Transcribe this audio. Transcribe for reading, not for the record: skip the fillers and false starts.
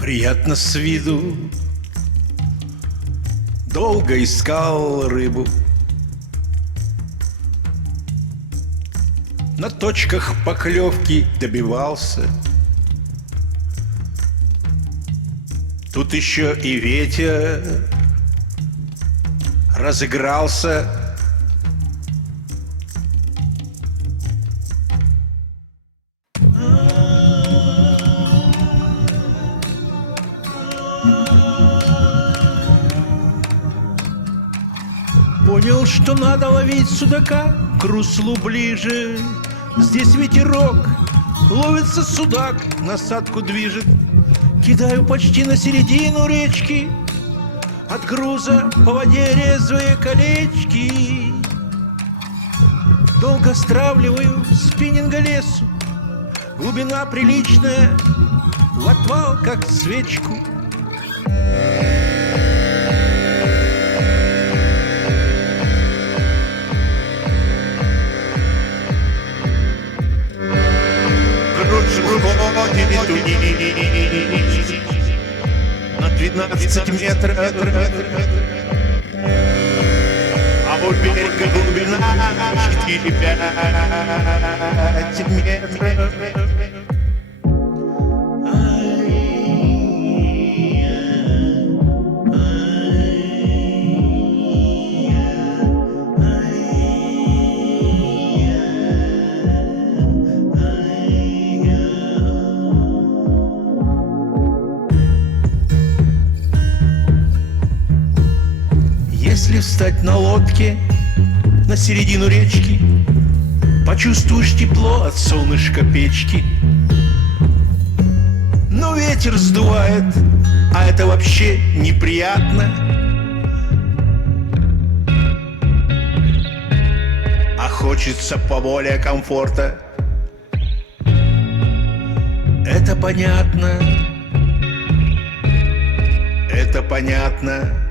Приятно с виду. Долго искал рыбу. На точках поклевки добивался. Тут еще и ветер разыгрался. Понял, что надо ловить судака к руслу ближе. Здесь ветерок, ловится судак, насадку движет. Кидаю почти на середину речки, от груза по воде резвые колечки. Долго стравливаю спиннинга лесу, глубина приличная, в отвал как свечку. На 12 метров, а у берега глубина 4-5 метров. Если встать на лодке на середину речки, почувствуешь тепло от солнышка печки. Но ветер сдувает, а это вообще неприятно. А хочется поболее комфорта. Это понятно. Это понятно.